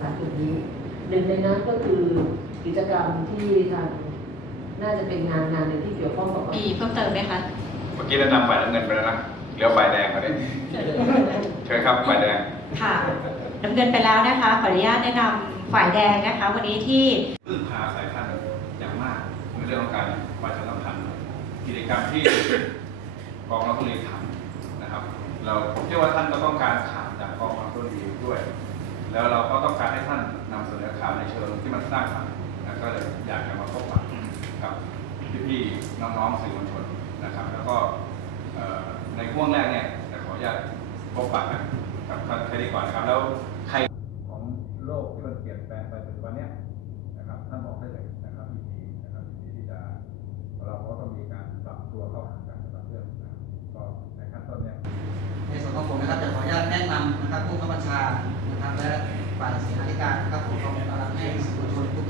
สารจุดนี้หนึ่งในนั้นก็คือกิจกรรมที่ทางน่าจะเป็นงานงานหนึ่งที่เกี่ยวข้องกับมีเพิ่มเติมไหมคะเมื่อกี้แนะนำฝ่ายน้ำเงินไปแล้วนะเหลือฝ่ายแดงมาเนี่ยเชิญครับฝ่ายแดงค่ะดำเนินไปแล้วนะคะ ขออนุญาตแนะนำฝ่ายแดงนะคะ วันนี้ที่พึ่งพาสายพันธุ์อย่างมากในเรื่องของการประชาสัมพันธ์กิจกรรมที่กองรับผลิตทำนะครับ เราผมเชื่อว่าท่านก็ต้องการข่าวจากกองรับผลิตด้วย แล้วเราก็ต้องการให้ท่านนำเสนอข่าวในเชิงที่มันสร้างสรรค์นะก็เลยอยากจะมาพบปะกับพี่ๆน้องๆสื่อมวลชนนะครับ แล้วก็ในห่วงแรกเนี่ยจะขออนุญาตพบปะกันกับท่านใครดีกว่านะครับแล้วใคร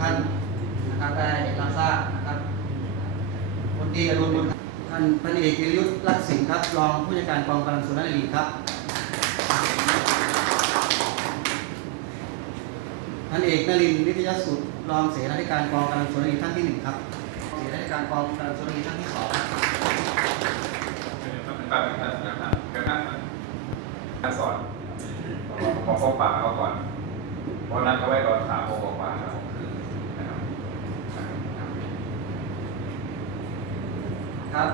ท่านนะครับได้รับทราบนะครับคนดีอรุณบุญท่านพันเอกวิยุทธ์รักสิงห์ครับรองผู้จัดการกองกำลังสุนทรีครับพันเอกนรินทร์นิตยสุดรองเสนาธิการกองกำลังสุนทรีท่านที่หนึ่งครับเสนาธิการกองกำลังสุนทรีท่านที่สองครับการสอนของพบปะเขาก่อนเพราะนั้นเขาไว้ก่อนสามโมงกว่าครับ ครับ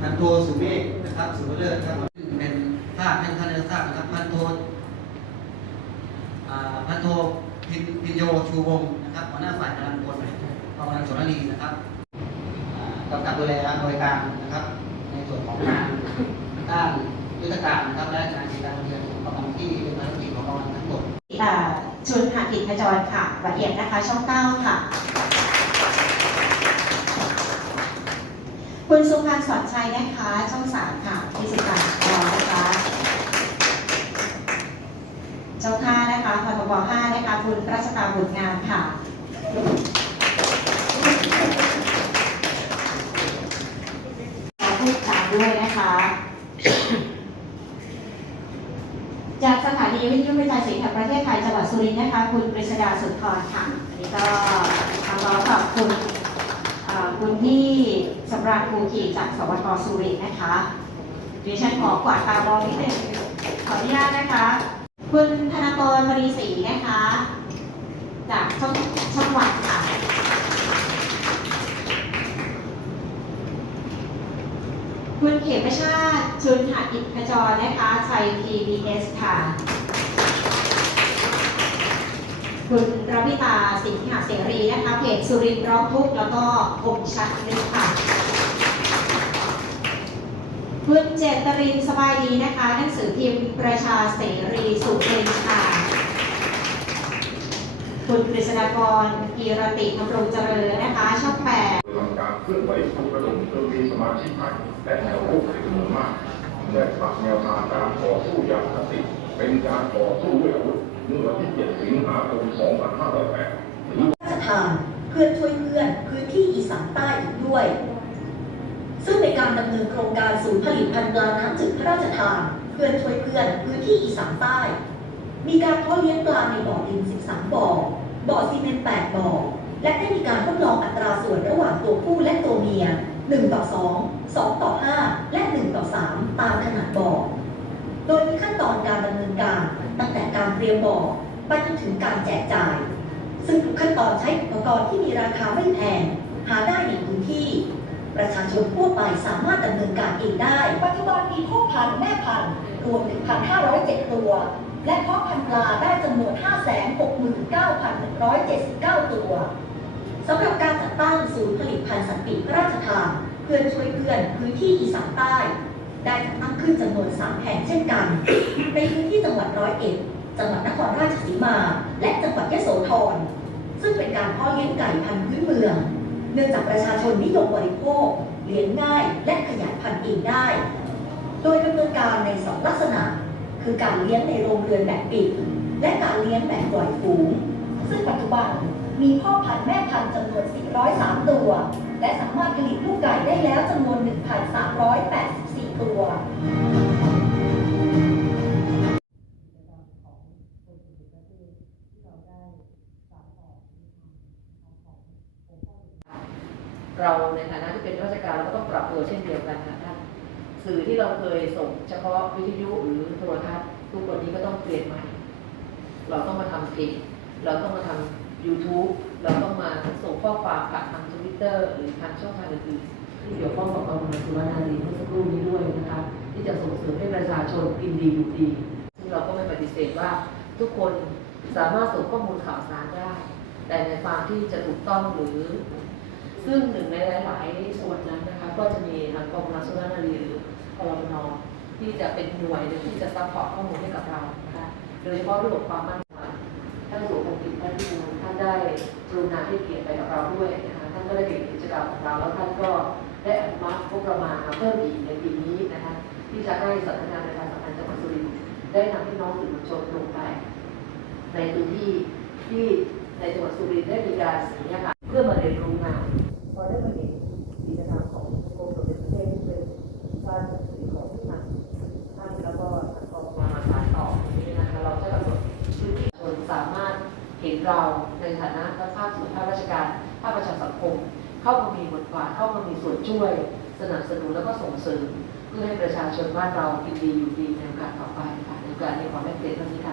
พันโทสุเมฆนะครับสุวเลิศครับเป็นภาพให้ท่านได้ทราบนะครับพันโทพันโทพินพินโยชูวงศ์นะครับหัวหน้าฝ่ายกำลังพลกองกำลังสนรีนะครับกำกับดูแลบริการนะครับ ในส่วนของงานด้านยุทธการนะครับและงานกิจการเรียนของกำลังที่เป็นภารกิจของกำลังทั้งหมดอ่า ชุนหากิจขจรค่ะละเอียดนะคะ ช่องเก้าค่ะ คุณสุพรรณสอนชัยนะคะ ช่องสามค่ะที่สิบสามรอนะคะช่องห้านะคะพทบห้านะคะ คุณรัชตาบุตรงามค่ะขอพูดตามด้วยนะคะ สถานีวิทยุกระจายเสียงแห่งประเทศไทยจังหวัดสุรินทร์นะคะ คุณปริศดาสุนทรค่ะอันนี้ก็ทางเราขอบคุณคุณที่สำราญภูขีจากสวทสุรินทร์นะคะดิฉันขอกวาดตามองนิดหนึงขออนุญาตนะคะ คุณธนากรมรีศรีนะคะ จากช่องช่องวันค่ะ คุณเขมชาติชุนหากิจขจรนะคะชัย PBS ค่ะ คุณรวิตาสิงหาเสรีนะคะเพจสุรินทร์ร้องทุกข์แล้วก็คมชัดนึกค่ะ คุณเจตรินสบายดีนะคะ หนังสือพิมพ์ประชาเสรีสุรินทร์ค่ะ คุณกฤษฎากรกีรติธำรงเจริญนะคะ ช่องแปดกำลังการเคลื่อนไหวปลุกระดมจนมีสมาชิกพรรคและแนวร่วมเป็นจำนวนมากและปรับแนวทางการต่อสู้อย่างสันติเป็นการต่อสู้ด้วยอาวุธเมื่อวันที่ 7 สิงหาคม 2508ถือพระราชทานเพื่อช่วยเพื่อนพื้นที่อีสานใต้อีกด้วย ซึ่งในการดำเนินโครงการศูนย์ผลิตภัณฑ์ปลาน้ำจืดพระราชทานเพื่อช่วยเพื่อนพื้นที่อีสานใต้มีการเพาะเลี้ยงปลาในบ่อดิน 13 บ่อ บ่อซีเมนต์8บ่อและได้มีการทดลองอัตราส่วนระหว่างตัวผู้และตัวเมีย 1 ต่อ 2 2 ต่อ 5 และ 1 ต่อ 3 ตามขนาดบ่อ โดยมีขั้นตอนการดำเนินการตั้งแต่การเตรียมบ่อไปจนถึงการแจกจ่าย ซึ่งทุกขั้นตอนใช้อุปกรณ์ที่มีราคาไม่แพง หาได้ในพื้นที่ ประชาชนทั่วไปสามารถดำเนินการเองได้ ปัจจุบันมีพ่อพันธุ์แม่พันธุ์รวม 1,507 ตัว และเพาะพันธุ์ปลาได้จำนวน 569,179 ตัวสำหรับการจัดตั้งศูนย์ผลิตภัณฑ์สันติพระราชทานเพื่อช่วยเพื่อนพื้นที่อีสานใต้ ได้จัดตั้งขึ้นจำนวน 3 แห่งเช่นกัน ในพื้นที่จังหวัดร้อยเอ็ดจังหวัดนครราชสีมา และจังหวัดยะโสธรซึ่งเป็นการเพาะเลี้ยงไก่พันธุ์พื้นเมือง เนื่องจากประชาชนนิยมบริโภค เลี้ยงง่ายและขยายพันธุ์เองได้ โดยดำเนินการในสองลักษณะ คือการเลี้ยงในโรงเรือนแบบปิด และการเลี้ยงแบบปล่อยฝูง ซึ่งปัจจุบันมีพ่อพันธุ์แม่พันธุ์จำนวน 403 ตัว และสามารถผลิตลูกไก่ได้แล้วจำนวน 1,384 ตัวเราในฐานะที่เป็นราชการเราก็ต้องปรับตัวเช่นเดียวกันนะท่าน สื่อที่เราเคยส่งเฉพาะวิทยุหรือโทรทัศน์ทุกวันนี้ก็ต้องเปลี่ยนใหม่ เราต้องมาทำเพจเราต้องมาทำ YouTube เราต้องมาส่งข้อความผ่านทางทวิตเตอร์หรือทางช่องทางอื่นๆที่เกี่ยวข้องกับกองทุนสุวรรณารีเมื่อสักครู่นี้ด้วยนะคะที่จะส่งเสริมให้ประชาชนกินดีอยู่ดีซึ่งเราก็ไม่ปฏิเสธว่าทุกคนสามารถส่งข้อมูลข่าวสารได้ แต่ในความที่จะถูกต้องหรือ ซึ่งหนึ่งในหลาย ๆ ส่วนนั้นนะ ก็จะมีทางกองทุนสุวรรณารีหรือกรมนที่จะเป็นหน่วยหนึ่งที่จะซัพพอร์ตข้อมูลให้กับเรานะคะโดยเฉพาะเรื่องของความมั่นคงท่านสุภกิจท่านที่ท่านได้กรุณาให้เกียรติไปกับเราด้วยนะคะท่านก็ได้เห็นกิจกรรมของเราแล้วท่านก็ได้อนุมัติงบประมาณมาเพิ่มอีกในปีนี้นะคะที่จะให้สำนักงานประชาสัมพันธ์จังหวัดสุรินทร์ได้นำพี่น้องสื่อมวลชนลงไป ในพื้นที่ที่ในจังหวัดสุรินทร์ได้มีการเนี่ยค่ะเพื่อมาเรียนรู้ ในฐานะภาคส่วนภาคราชการภาคประชาสังคม เข้ามามีบทบาทเข้ามามีส่วนช่วย สนับสนุนแล้วก็ส่งเสริม เพื่อให้ประชาชนบ้านเรากินดีอยู่ดีในโอกาสต่อไปค่ะในโอกาสนี้ขอแม่เปลี่ยนเท่านี้ค่ะ